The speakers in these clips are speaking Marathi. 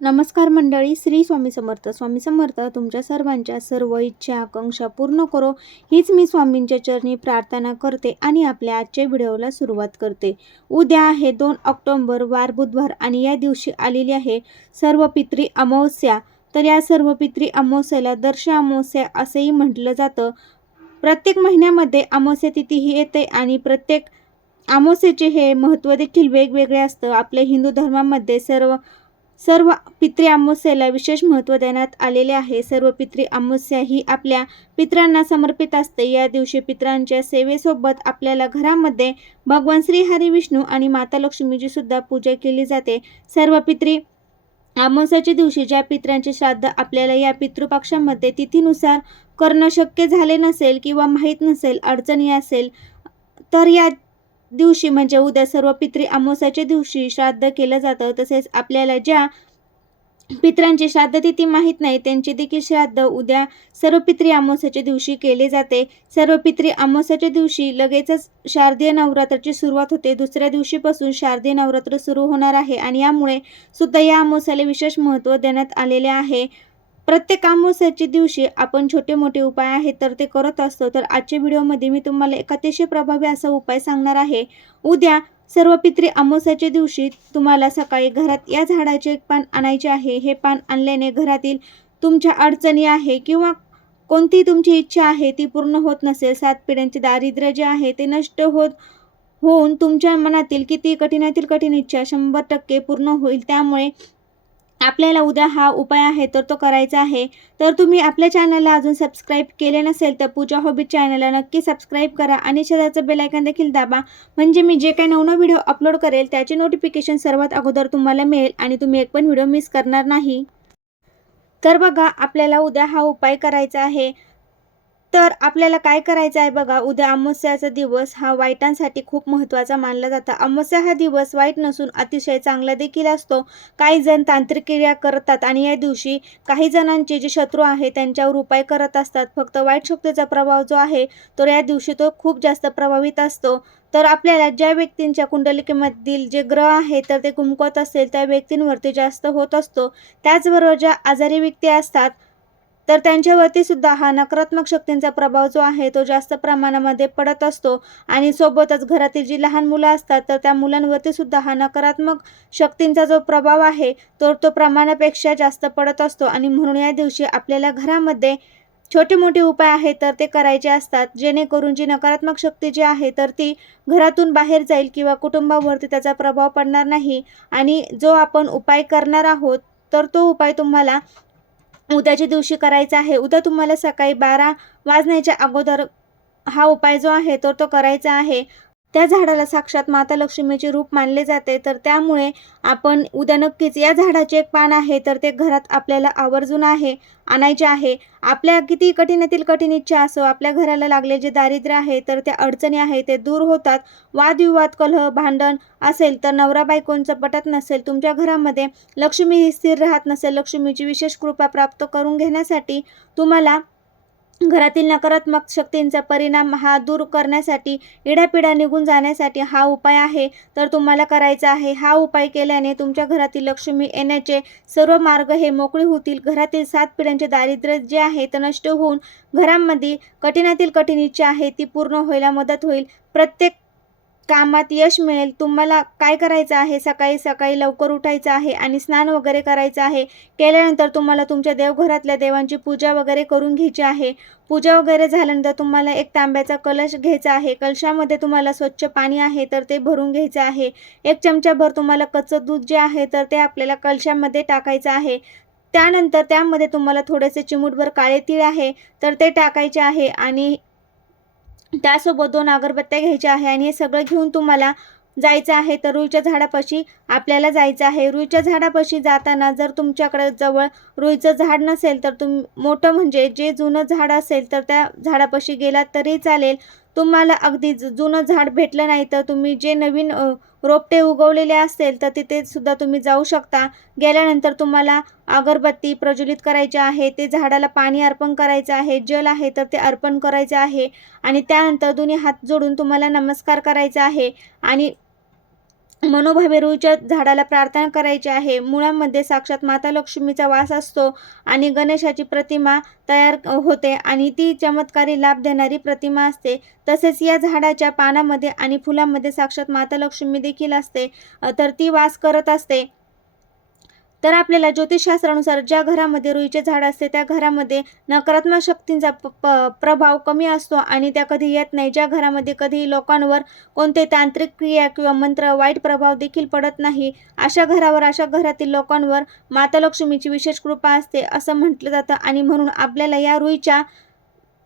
नमस्कार मंडळी श्री स्वामी समर्थ. स्वामी समर्थ तुमच्या सर्वांच्या सर्व इच्छा आकांक्षा पूर्ण करो. हीच मी स्वामींच्या चरणी प्रार्थना करते आणि आपल्या आजच्या व्हिडिओला सुरुवात करते. उद्या आहे दोन ऑक्टोंबर वार बुधवार आणि या दिवशी आलेली आहे सर्व पित्री अमावस्या. तर या सर्व पित्री अमावस्याला दर्श अमावस्या असेही म्हटलं जातं. प्रत्येक महिन्यामध्ये अमावस्या तिथी ही येते आणि प्रत्येक अमावस्याचे हे महत्त्व देखील वेगवेगळे असतं. आपल्या हिंदू धर्मामध्ये सर्व सर्व पित्री अमावस्येला विशेष महत्त्व देण्यात आलेले आहे. सर्व पित्री अमावस्या ही आपल्या पित्रांना समर्पित असते. या दिवशी पित्रांच्या सेवेसोबत आपल्याला घरामध्ये भगवान श्री हरी विष्णू आणि माता लक्ष्मीची सुद्धा पूजा केली जाते. सर्व पित्री अमावस्याच्या दिवशी ज्या पित्रांचे श्राद्ध आपल्याला या पितृपक्षामध्ये तिथीनुसार करणं शक्य झाले नसेल किंवा माहीत नसेल अडचणी असेल तर या दिवशी म्हणजे उद्या सर्व पित्री अमावस्याच्या दिवशी श्राद्ध केलं जातं. तसेच आपल्याला ज्या पित्रांची श्राद्धतिथी माहीत नाही त्यांचे देखील श्राद्ध उद्या सर्व पित्री अमावस्याच्या दिवशी केले जाते. सर्व पित्री अमावस्याच्या दिवशी लगेचच शारदीय नवरात्राची सुरुवात होते. दुसऱ्या दिवशीपासून शारदीय नवरात्र सुरू होणार आहे आणि यामुळे सुद्धा या अमावस्याला विशेष महत्त्व देण्यात आलेले आहे. प्रत्येक अमावस्याच्या दिवशी आपण छोटे मोठे उपाय आहेत तर ते करत असतो. तर आजच्या व्हिडिओमध्ये मी तुम्हाला एक अतिशय प्रभावी असा उपाय सांगणार आहे. उद्या सर्व पित्री अमावस्याच्या दिवशी तुम्हाला सकाळी घरात या झाडाचे एक पान आणायचे आहे. हे पान आणल्याने घरातील तुमच्या अडचणी आहे किंवा कोणती तुमची इच्छा आहे ती पूर्ण होत नसेल सात पिढ्यांचे दारिद्र्य जे आहे ते नष्ट होत होऊन तुमच्या मनातील किती कठीणातील कठीण इच्छा शंभर टक्के पूर्ण होईल. त्यामुळे आपल्याला उद्या हा उपाय आहे तर तो करायचा आहे. तर तुम्ही आपल्या चॅनलला अजून सबस्क्राईब केले नसेल तर पूजा हॉबी चॅनलला नक्की सबस्क्राईब करा आणि शेजारचं बेलायकन देखील दाबा. म्हणजे मी जे काही नवनव व्हिडिओ अपलोड करेल त्याचे नोटिफिकेशन सर्वात अगोदर तुम्हाला मिळेल आणि तुम्ही एक पण व्हिडिओ मिस करणार नाही. तर बघा आपल्याला उद्या हा उपाय करायचा आहे. तर आपल्याला काय करायचं आहे बघा उद्या अमावस्याचा दिवस हा वाईटांसाठी खूप महत्त्वाचा मानला जातो. अमावस्या हा दिवस वाईट नसून अतिशय चांगला देखील असतो. काही जण तांत्रिक क्रिया करतात आणि या दिवशी काही जणांचे जे शत्रू आहे त्यांच्यावर उपाय करत असतात. फक्त वाईट शक्तीचा प्रभाव जो आहे तो या दिवशी तो खूप जास्त प्रभावित असतो. तर आपल्याला ज्या व्यक्तींच्या कुंडलिकेमधील जे ग्रह आहे तर ते कुंकवत असेल त्या व्यक्तींवरती जास्त होत असतो. त्याचबरोबर ज्या आजारी व्यक्ती असतात तर त्यांच्यावरती सुद्धा हा नकारात्मक शक्तींचा प्रभाव जो आहे तो जास्त प्रमाणामध्ये पडत असतो. आणि सोबतच घरातील जी लहान मुलं असतात तर त्या मुलांवरती सुद्धा हा नकारात्मक शक्तींचा जो प्रभाव आहे तो तो प्रमाणापेक्षा जास्त पडत असतो. आणि म्हणून या दिवशी आपल्याला घरामध्ये छोटे मोठे उपाय आहेत तर ते करायचे असतात. जेणेकरून जी नकारात्मक शक्ती जी आहे तर ती घरातून बाहेर जाईल किंवा कुटुंबावरती त्याचा प्रभाव पडणार नाही. आणि जो आपण उपाय करणार आहोत तर तो उपाय तुम्हाला उद्याच्या दिवशी करायचा आहे. उद्या तुम्हाला सकाळी बारा वाजण्याच्या अगोदर हा उपाय जो आहे तो तो करायचा आहे. त्या झाडाला साक्षात माता लक्ष्मीचे रूप मानले जाते. तर त्यामुळे आपण उद्या नक्कीच या झाडाचे एक पान आहे. तर ते घरात आपल्याला आवर्जून आहे आणायचे आहे. आपल्या किती कठीणातील कठीण इच्छा असो आपल्या घराला लागले जे दारिद्र्य आहे तर त्या अडचणी आहे ते दूर होतात. वादविवाद कलह भांडण असेल तर नवरा बायकोंचं पटत नसेल तुमच्या घरामध्ये लक्ष्मी ही स्थिर राहत नसेल लक्ष्मीची विशेष कृपा प्राप्त करून घेण्यासाठी तुम्हाला घरातील नकारात्मक शक्तींचा परिणाम हा दूर करण्यासाठी इडापिडा निघून जाण्यासाठी हा उपाय आहे. तर तुम्हाला करायचा आहे हा उपाय केल्याने तुमच्या घरातील लक्ष्मी येण्याचे सर्व मार्ग हे मोकळे होतील. घरातील सात पिढ्यांचे दारिद्र्य जे आहे ते नष्ट होऊन घरामध्ये कठीणातील कठीण इच्छा आहे ती पूर्ण व्हायला मदत होईल. प्रत्येक कामात यश मिळेल. तुम्हाला काय करायचं आहे? सकाळी सकाळी लवकर उठायचं आहे आणि स्नान वगैरे करायचं आहे. केल्यानंतर तुम्हाला तुमच्या देवघरातल्या देवांची पूजा वगैरे करून घ्यायची आहे. पूजा वगैरे झाल्यानंतर तुम्हाला एक तांब्याचा कलश घ्यायचा आहे. कलशामध्ये तुम्हाला स्वच्छ पाणी आहे तर ते भरून घ्यायचं आहे. एक चमचाभर तुम्हाला कच्चं दूध जे आहे तर ते आपल्याला कलशामध्ये टाकायचं आहे. त्यानंतर त्यामध्ये तुम्हाला थोडेसे चिमूटभर काळे तीळ आहे तर ते टाकायचे आहे आणि त्यासोबत दोन अगरबत्त्या घ्यायच्या आहे आणि हे सगळं घेऊन तुम्हाला जायचं आहे. तर रुईच्या झाडापाशी आपल्याला जायचं आहे. रुईच्या झाडापाशी जाताना जर तुमच्याकडे जवळ रुईचं झाड नसेल तर तुम मोठं म्हणजे जे जुनं झाड असेल तर त्या झाडापाशी गेलात तरी चालेल. तुम्हाला अगदी जुनं झाड भेटलं नाही तर तुम्ही जे नवीन रोपटे उगवलेले असेल तर तिथे सुद्धा तुम्ही जाऊ शकता. गेल्यानंतर तुम्हाला अगरबत्ती प्रज्वलित करायची आहे ते झाडाला पाणी अर्पण करायचं आहे जल आहे तर ते अर्पण करायचं आहे आणि त्यानंतर दोन्ही हात जोडून तुम्हाला नमस्कार करायचा आहे आणि मनोभावे रुईच्या झाडाला प्रार्थना करायची आहे. मुळामध्ये साक्षात माता लक्ष्मीचा वास असतो आणि गणेशाची प्रतिमा तयार होते आणि ती चमत्कारी लाभ देणारी प्रतिमा असते. तसेच या झाडाच्या पानामध्ये आणि फुलामध्ये साक्षात माता लक्ष्मी देखील असते. तर ती वास करत असते. तर आपल्याला ज्योतिषशास्त्रानुसार ज्या घरामध्ये रुईचे झाड असते त्या घरामध्ये नकारात्मक शक्तींचा प प प्रभाव कमी असतो आणि त्या कधी येत नाही. ज्या घरामध्ये कधी लोकांवर कोणते तांत्रिक क्रिया किंवा मंत्र वाईट प्रभाव देखील पडत नाही अशा घरावर अशा घरातील लोकांवर माता लक्ष्मीची विशेष कृपा असते असं म्हटलं जातं. आणि म्हणून आपल्याला या रुईच्या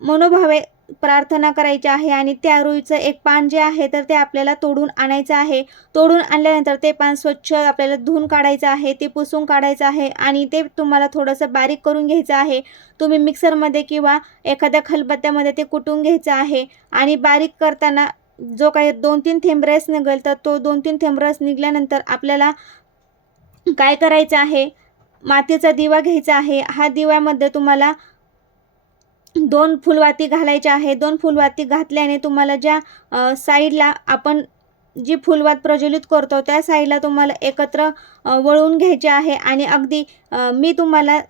मनोभावे प्रार्थना करायची आहे आणि त्या रुईचं एक पान जे आहे तर ते आपल्याला तोडून आणायचं आहे. तोडून आणल्यानंतर ते पान स्वच्छ आपल्याला धुवून काढायचं आहे ते पुसून काढायचं आहे आणि ते तुम्हाला थोडंसं बारीक करून घ्यायचं आहे. तुम्ही मिक्सरमध्ये किंवा एखाद्या खलबत्त्यामध्ये ते कुटून घ्यायचं आहे आणि बारीक करताना जो काही दोन तीन थेंब रस निघेल तर तो दोन तीन थेंब रस निघाल्यानंतर आपल्याला काय करायचं आहे? मातीचा दिवा घ्यायचा आहे. हा दिव्यामध्ये तुम्हाला दोन फुलवाती घालायच्या आहे. दोन फुलवाती घातल्याने तुम्हाला ज्या साईडला आपण जी फुलवात प्रज्वलित करतो त्या साईडला तुम्हाला एकत्र वळून वळवून घ्यायचे आहे आणि अगदी मी तुम्हाला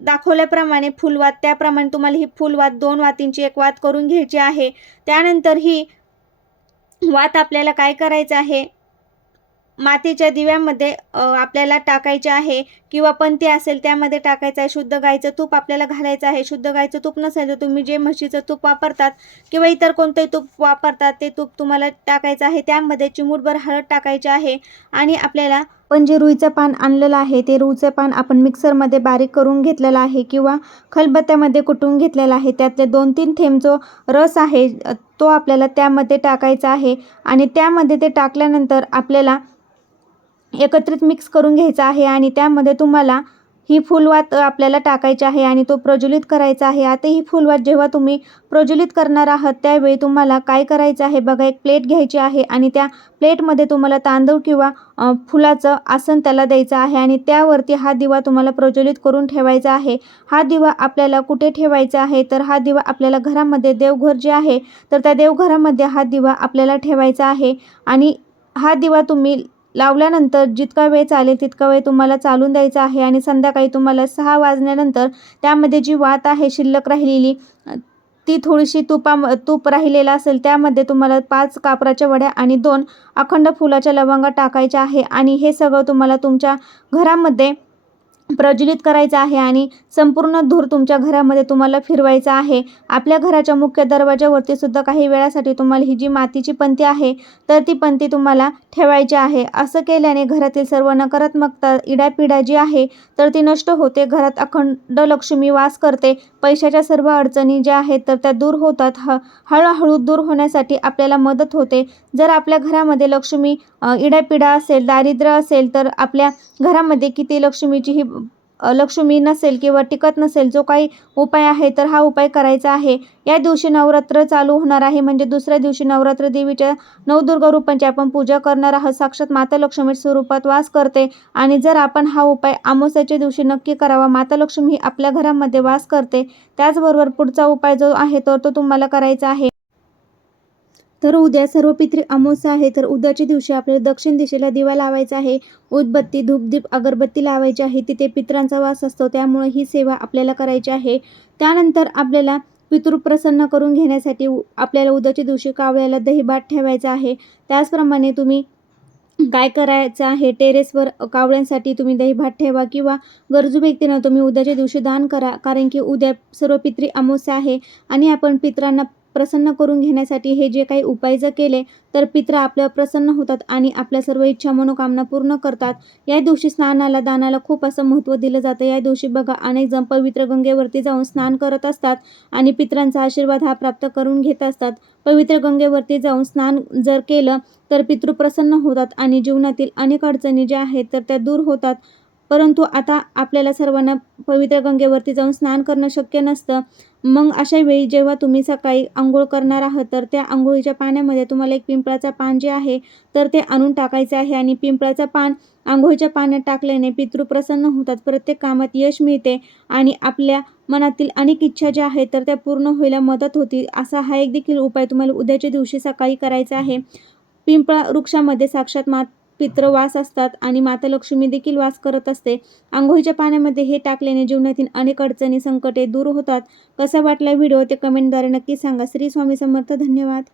दाखवल्याप्रमाणे फुलवात त्याप्रमाणे तुम्हाला ही फुलवात दोन वातींची एक वात करून घ्यायची आहे. त्यानंतर ही वात आपल्याला काय करायचं आहे? मातीच्या दिव्यामध्ये आपल्याला टाकायचे आहे किंवा पंती असेल त्यामध्ये टाकायचं आहे शुद्ध गाईचं तूप आपल्याला घालायचं आहे. शुद्ध गाईचं तूप नसेल तर तुम्ही जे म्हशीचं तूप वापरतात किंवा इतर कोणतंही तूप वापरतात ते तूप तुम्हाला टाकायचं आहे. त्यामध्ये चिमूटभर हळद टाकायची आहे आणि आपल्याला पण जे रुईचं पान आणलेलं आहे. ते रुईचं पान आपण मिक्सरमध्ये बारीक करून घेतलेलं आहे किंवा खलबत्त्यामध्ये कुटून घेतलेलं आहे. त्यातले दोन तीन थेंब जो रस आहे तो आपल्याला त्यामध्ये टाकायचा आहे आणि त्यामध्ये ते टाकल्यानंतर आपल्याला एकत्रित मिक्स करून घ्यायचा आहे आणि त्यामध्ये तुम्हाला ही फुलवात आपल्याला टाकायची आहे आणि तो प्रज्वलित करायचा आहे. आता ही फुलवात जेव्हा तुम्ही प्रज्वलित करणार आहात त्यावेळी तुम्हाला काय करायचं आहे? बघा एक प्लेट घ्यायची आहे आणि त्या प्लेटमध्ये तुम्हाला तांदूळ किंवा फुलाचं आसन त्याला द्यायचं आहे आणि त्यावरती हा दिवा तुम्हाला प्रज्वलित करून ठेवायचा आहे. हा दिवा आपल्याला कुठे ठेवायचा आहे? तर हा दिवा आपल्याला घरामध्ये देवघर जे आहे तर त्या देवघरामध्ये हा दिवा आपल्याला ठेवायचा आहे आणि हा दिवा तुम्ही लावल्यानंतर जितका वेळ चालेल तितका वेळ तुम्हाला चालून द्यायचा आहे आणि संध्याकाळी तुम्हाला सहा वाजल्यानंतर त्यामध्ये जी वात आहे शिल्लक राहिलेली ती थोडीशी तुपा तूप राहिलेला असेल त्यामध्ये तुम्हाला पाच कापराच्या वड्या आणि दोन अखंड फुलाच्या लवंगा टाकायच्या आहे. आणि हे सगळं तुम्हाला तुमच्या घरामध्ये प्रज्वलित करायचं आहे आणि संपूर्ण धूर तुमच्या घरामध्ये तुम्हाला फिरवायचा आहे. आपल्या घराच्या मुख्य दरवाजावरती सुद्धा काही वेळासाठी तुम्हाला ही जी मातीची पंती आहे तर ती पंती तुम्हाला ठेवायची आहे. असं केल्याने घरातील सर्व नकारात्मकता इडापिडा जी आहे तर ती नष्ट होते. घरात अखंड लक्ष्मी वास करते. पैशाच्या सर्व अडचणी ज्या आहेत तर त्या दूर होतात. ह हळूहळू दूर होण्यासाठी आपल्याला मदत होते. जर आपल्या घरामध्ये लक्ष्मी इडापिडा असेल दारिद्र्य असेल तर आपल्या घरामध्ये किती लक्ष्मीची ही लक्ष्मी नसेल किंवा टिकत नसेल जो काही उपाय आहे तर हा उपाय करायचा आहे. या दिवशी नवरात्र चालू होणार आहे. म्हणजे दुसऱ्या दिवशी नवरात्र देवीच्या नवदुर्गा रूपांची आपण पूजा करणार आहोत. साक्षात माता लक्ष्मी स्वरूपात वास करते. आणि जर आपण हा उपाय अमावस्याच्या दिवशी नक्की करावा माता लक्ष्मी ही आपल्या घरामध्ये वास करते. त्याचबरोबर पुढचा उपाय जो आहे तर तो तुम्हाला करायचा आहे. तर उद्या सर्व पितृ अमावस्या आहे तर उद्याच्या दिवशी आपल्याला दक्षिण दिशेला दिवा लावायचा आहे उदबत्ती धूपदीप अगरबत्ती लावायची आहे तिथे पितरांचा वास असतो त्यामुळे ही सेवा आपल्याला करायची आहे. त्यानंतर आपल्याला पितृ प्रसन्न करून घेण्यासाठी उ- आपल्याला उद्याच्या दिवशी कावळ्याला दहीभात ठेवायचा आहे. त्याचप्रमाणे तुम्ही काय करायचं आहे टेरेसवर कावळ्यांसाठी तुम्ही दहीभात ठेवा किंवा गरजू व्यक्तींना तुम्ही उद्याच्या दिवशी दान करा कारण की उद्या सर्व पितृ अमावस्या आहे आणि आपण पितरांना प्रसन्न करून घेण्यासाठी हे जे काही उपाय जर केले तर पित्र आपल्यावर प्रसन्न होतात आणि आपल्या सर्व इच्छा मनोकामना पूर्ण करतात. या दिवशी स्नानाला दानाला खूप असं महत्त्व दिलं जातं. या दिवशी बघा अनेक जण पवित्र गंगेवरती जाऊन स्नान करत असतात आणि पित्रांचा आशीर्वाद हा प्राप्त करून घेत असतात. पवित्र गंगेवरती जाऊन स्नान जर केलं तर पितृ प्रसन्न होतात आणि जीवनातील अनेक अडचणी ज्या आहेत तर त्या दूर होतात. परंतु आता आपल्याला सर्वांना पवित्र गंगेवरती जाऊन स्नान करणं शक्य नसतं. मग अशा वेळी जेव्हा तुम्ही सकाळी आंघोळ करणार आहात तर त्या आंघोळीच्या पाण्यामध्ये तुम्हाला एक पिंपळाचा पान जे आहे तर ते आणून टाकायचं आहे आणि पिंपळाचं पान आंघोळीच्या पाण्यात टाकल्याने पितृ प्रसन्न होतात प्रत्येक कामात यश मिळते आणि आपल्या मनातील अनेक इच्छा ज्या आहेत तर त्या पूर्ण व्हायला मदत होती. असा हा एक देखील उपाय तुम्हाला उद्याच्या दिवशी सकाळी करायचा आहे. पिंपळा वृक्षामध्ये साक्षात मात पित्र वास असतात आणि माता लक्ष्मी देखील वास करत असते. आंघोळीच्या पाण्यामध्ये हे टाकल्याने जीवनातील अनेक अडचणी संकटे दूर होतात. कसा वाटला व्हिडिओ? ते कमेंटद्वारे नक्की सांगा. श्री स्वामी समर्थ धन्यवाद.